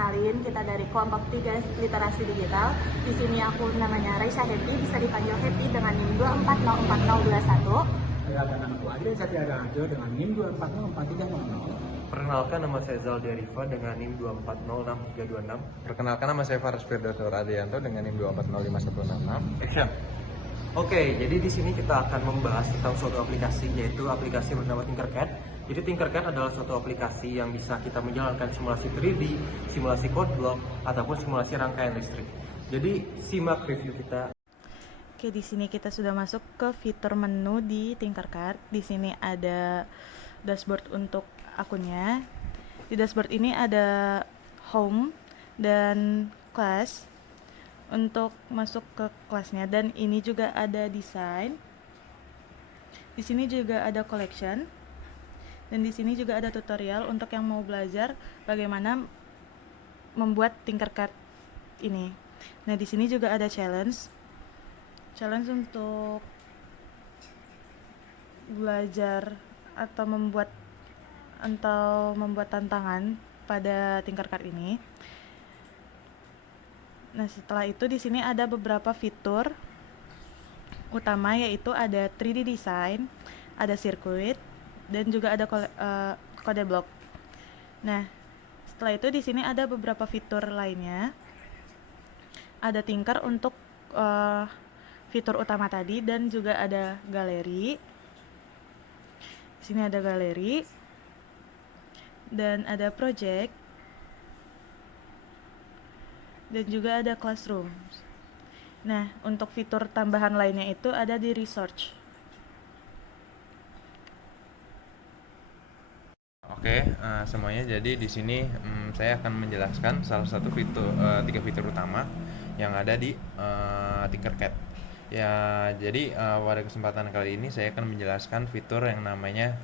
kenalin, kita dari kelompok 3 literasi digital. Di sini aku namanya Raisya Happy, bisa dipanggil Happy dengan NIM 2404021. Ya, dan aku Ade Satya Rajo dengan NIM 2404300. Perkenalkan, nama saya Zaldi Arifa dengan NIM 2406326. Perkenalkan, nama saya Faris Firdaus Adianto dengan NIM 2405166. Action. Oke, jadi di sini kita akan membahas tentang suatu aplikasi, yaitu aplikasi bernama Tinkercad. Jadi Tinkercad adalah suatu aplikasi yang bisa kita menjalankan simulasi 3D, simulasi code block, ataupun simulasi rangkaian listrik. Jadi simak review kita. Oke, di sini kita sudah masuk ke fitur menu di Tinkercad. Di sini ada dashboard untuk akunnya. Di dashboard ini ada home dan class untuk masuk ke kelasnya, dan ini juga ada desain. Di sini juga ada collection, dan di sini juga ada tutorial untuk yang mau belajar bagaimana membuat Tinkercad ini. Nah, di sini juga ada challenge untuk belajar atau membuat tantangan pada Tinkercad ini. Nah, setelah itu di sini ada beberapa fitur utama, yaitu ada 3D design, ada sirkuit, dan juga ada kode block. Nah, setelah itu di sini ada beberapa fitur lainnya. Ada Tinker untuk fitur utama tadi, dan juga ada galeri. Di sini ada galeri dan ada project, dan juga ada classroom. Nah, untuk fitur tambahan lainnya itu ada di research. Oke, semuanya. Jadi di sini saya akan menjelaskan salah satu fitur, 3 fitur utama yang ada di Tinkercad. Ya, jadi pada kesempatan kali ini saya akan menjelaskan fitur yang namanya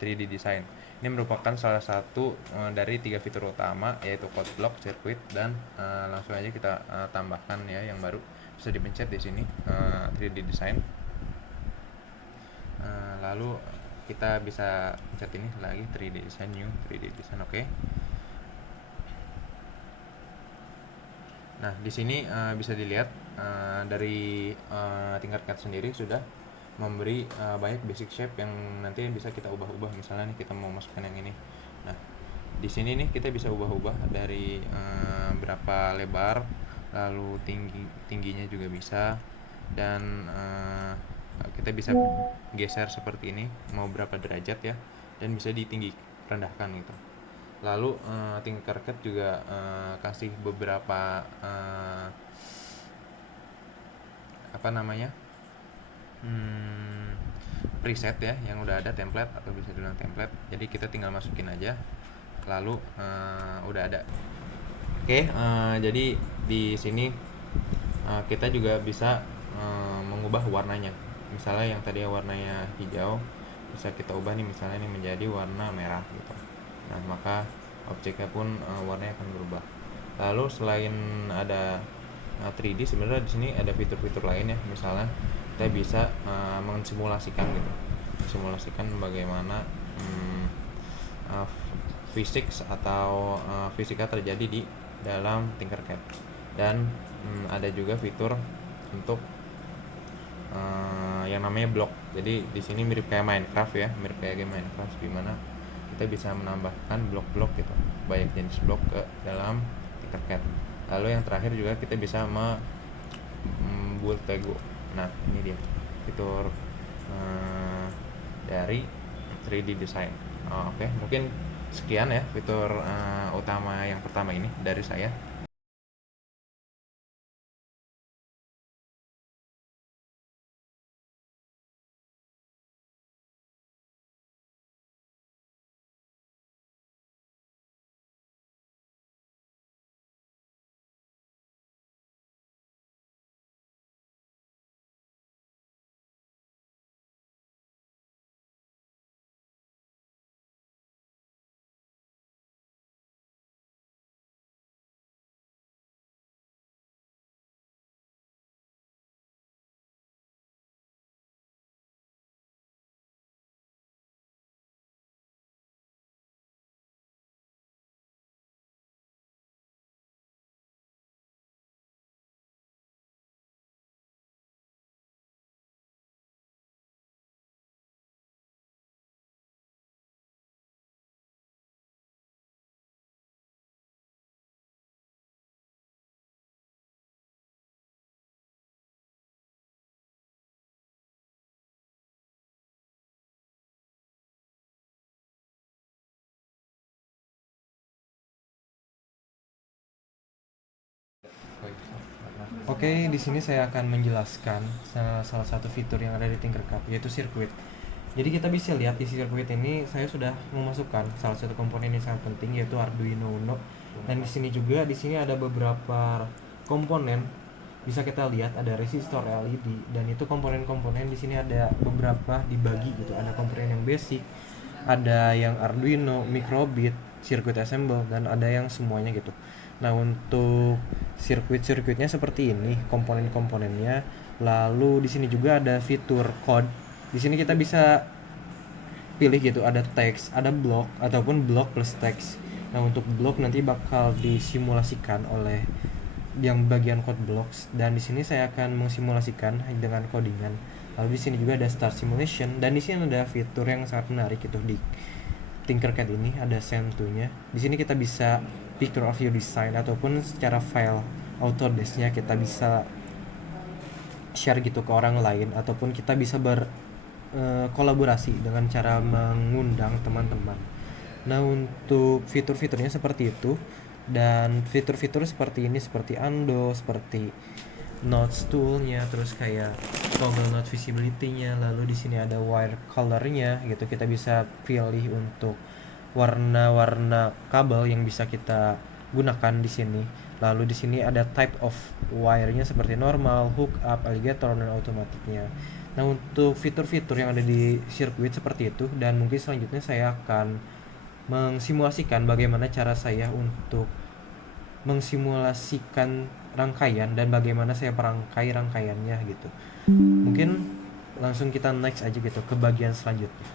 3D design. Ini merupakan salah satu dari 3 fitur utama, yaitu code block, circuit, dan langsung aja kita tambahkan ya yang baru. Bisa dipencet di sini 3D design. Lalu kita bisa pencet ini lagi 3D design, new 3D design. Oke. Nah, di sini bisa dilihat dari Tinkercad sendiri sudah memberi banyak basic shape yang nanti bisa kita ubah-ubah. Misalnya nih kita mau masukkan yang ini. Nah, di sini nih kita bisa ubah-ubah dari berapa lebar, lalu tingginya juga bisa, dan kita bisa geser seperti ini mau berapa derajat ya, dan bisa ditinggi rendahkan gitu. Lalu Tinkercad juga kasih beberapa preset ya, yang udah ada template atau bisa dibilang template. Jadi kita tinggal masukin aja, lalu udah ada. Oke, jadi di sini kita juga bisa mengubah warnanya. Misalnya yang tadi warnanya hijau, bisa kita ubah nih, misalnya ini menjadi warna merah gitu. Nah, maka objeknya pun warnanya akan berubah. Lalu selain ada 3D, sebenarnya di sini ada fitur-fitur lain ya. Misalnya kita bisa mensimulasikan gitu, simulasikan bagaimana fisik atau fisika terjadi di dalam Tinkercad. Dan ada juga fitur untuk yang namanya blok. Jadi di sini mirip kayak Minecraft ya, mirip kayak game Minecraft, di mana kita bisa menambahkan blok-blok gitu, banyak jenis blok ke dalam Tinkercad. Lalu yang terakhir juga kita bisa membuat Lego. Nah, ini dia fitur dari 3D design. Oke, mungkin sekian ya fitur utama yang pertama ini dari saya. Oke, di sini saya akan menjelaskan salah satu fitur yang ada di Tinkercad, yaitu sirkuit. Jadi kita bisa lihat di sirkuit ini saya sudah memasukkan salah satu komponen yang sangat penting, yaitu Arduino Uno. Dan di sini juga ada beberapa komponen, bisa kita lihat ada resistor LED, dan itu komponen-komponen di sini ada beberapa dibagi gitu. Ada komponen yang basic, ada yang Arduino, microbit, circuit assemble, dan ada yang semuanya gitu. Nah, untuk sirkuitnya seperti ini komponen-komponennya. Lalu di sini juga ada fitur code. Di sini kita bisa pilih gitu, ada teks, ada blok ataupun blok plus teks. Nah, untuk blok nanti bakal disimulasikan oleh yang bagian code blocks, dan di sini saya akan mensimulasikan dengan codingan. Lalu di sini juga ada start simulation, dan di sini ada fitur yang sangat menarik itu di Tinkercad ini, ada send to-nya. Di sini kita bisa picture of your design ataupun secara file Autodesk-nya kita bisa share gitu ke orang lain, ataupun kita bisa kolaborasi dengan cara mengundang teman-teman. Nah, untuk fitur-fiturnya seperti itu, dan fitur-fitur seperti ini seperti undo, seperti nodes tool-nya, terus kayak toggle node visibility-nya, lalu di sini ada wire color-nya gitu. Kita bisa pilih untuk warna-warna kabel yang bisa kita gunakan di sini. Lalu di sini ada type of wire-nya seperti normal, hook up, alligator, dan automaticnya. Nah, untuk fitur-fitur yang ada di sirkuit seperti itu, dan mungkin selanjutnya saya akan mengsimulasikan bagaimana cara saya untuk mengsimulasikan rangkaian dan bagaimana saya perangkai rangkaiannya gitu. Mungkin langsung kita next aja gitu ke bagian selanjutnya.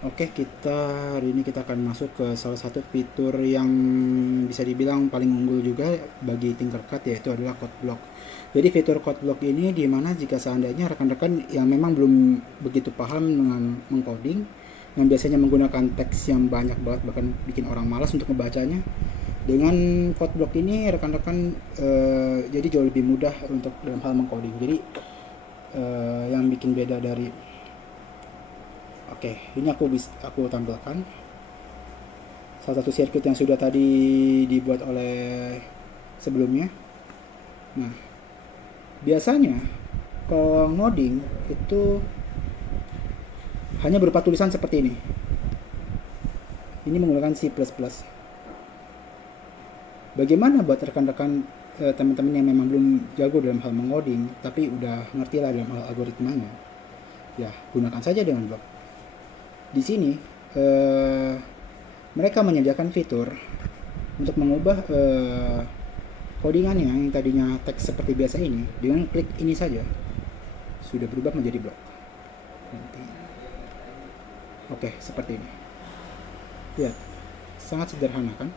Oke, hari ini kita akan masuk ke salah satu fitur yang bisa dibilang paling unggul juga bagi Tinkercad, yaitu adalah code block. Jadi fitur code block ini dimana jika seandainya rekan-rekan yang memang belum begitu paham dengan mengcoding, yang biasanya menggunakan teks yang banyak banget bahkan bikin orang malas untuk membacanya, dengan code block ini rekan-rekan jadi jauh lebih mudah untuk dalam hal mengcoding. Jadi yang bikin beda dari Oke, ini aku tampilkan salah satu sirkuit yang sudah tadi dibuat oleh sebelumnya. Nah, biasanya kalau ngoding itu hanya berupa tulisan seperti ini. Ini menggunakan C++. Bagaimana buat rekan-rekan teman-teman yang memang belum jago dalam hal mengoding tapi udah ngerti lah dalam hal algoritmanya? Ya, gunakan saja dengan block. Di sini mereka menyediakan fitur untuk mengubah codingannya yang tadinya teks seperti biasa ini, dengan klik ini saja sudah berubah menjadi blok. Oke, seperti ini. Lihat, sangat sederhana kan?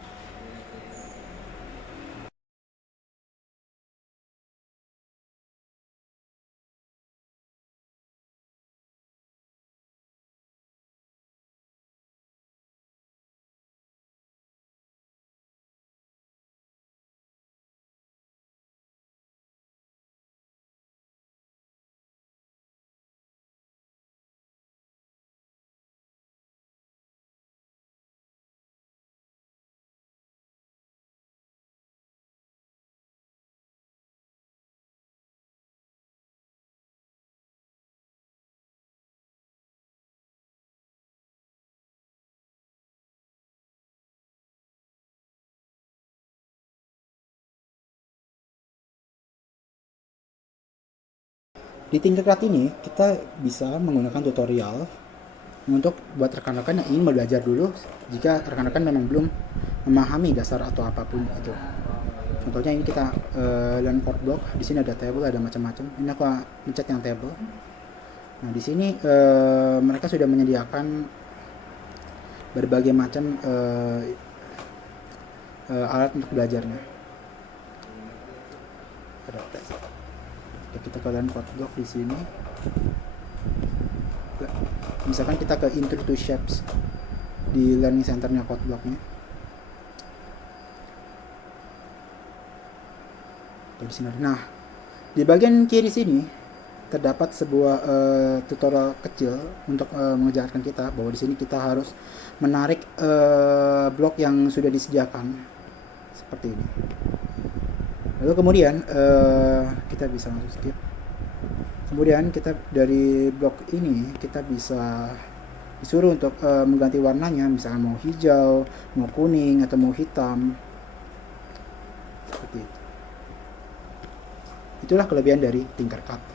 Di Tinkercad ini kita bisa menggunakan tutorial untuk buat rekan-rekan yang ingin belajar dulu jika rekan-rekan memang belum memahami dasar atau apapun itu. Contohnya ini kita learn chord block. Di sini ada table, ada macam-macam. Ini aku mencet yang table. Nah, di sini mereka sudah menyediakan berbagai macam alat untuk belajarnya. Ada tes. Oke, kita ke learn chord block di sini. Misalkan kita ke intro to shapes di learning centernya chord blocknya. Di sini. Nah, di bagian kiri sini terdapat sebuah tutorial kecil untuk mengajarkan kita bahwa di sini kita harus menarik blok yang sudah disediakan seperti ini. Lalu kemudian kita bisa langsung skip. Kemudian kita dari blok ini kita bisa disuruh untuk mengganti warnanya, misalkan mau hijau, mau kuning, atau mau hitam. Seperti itu. Itulah kelebihan dari Tinkercad.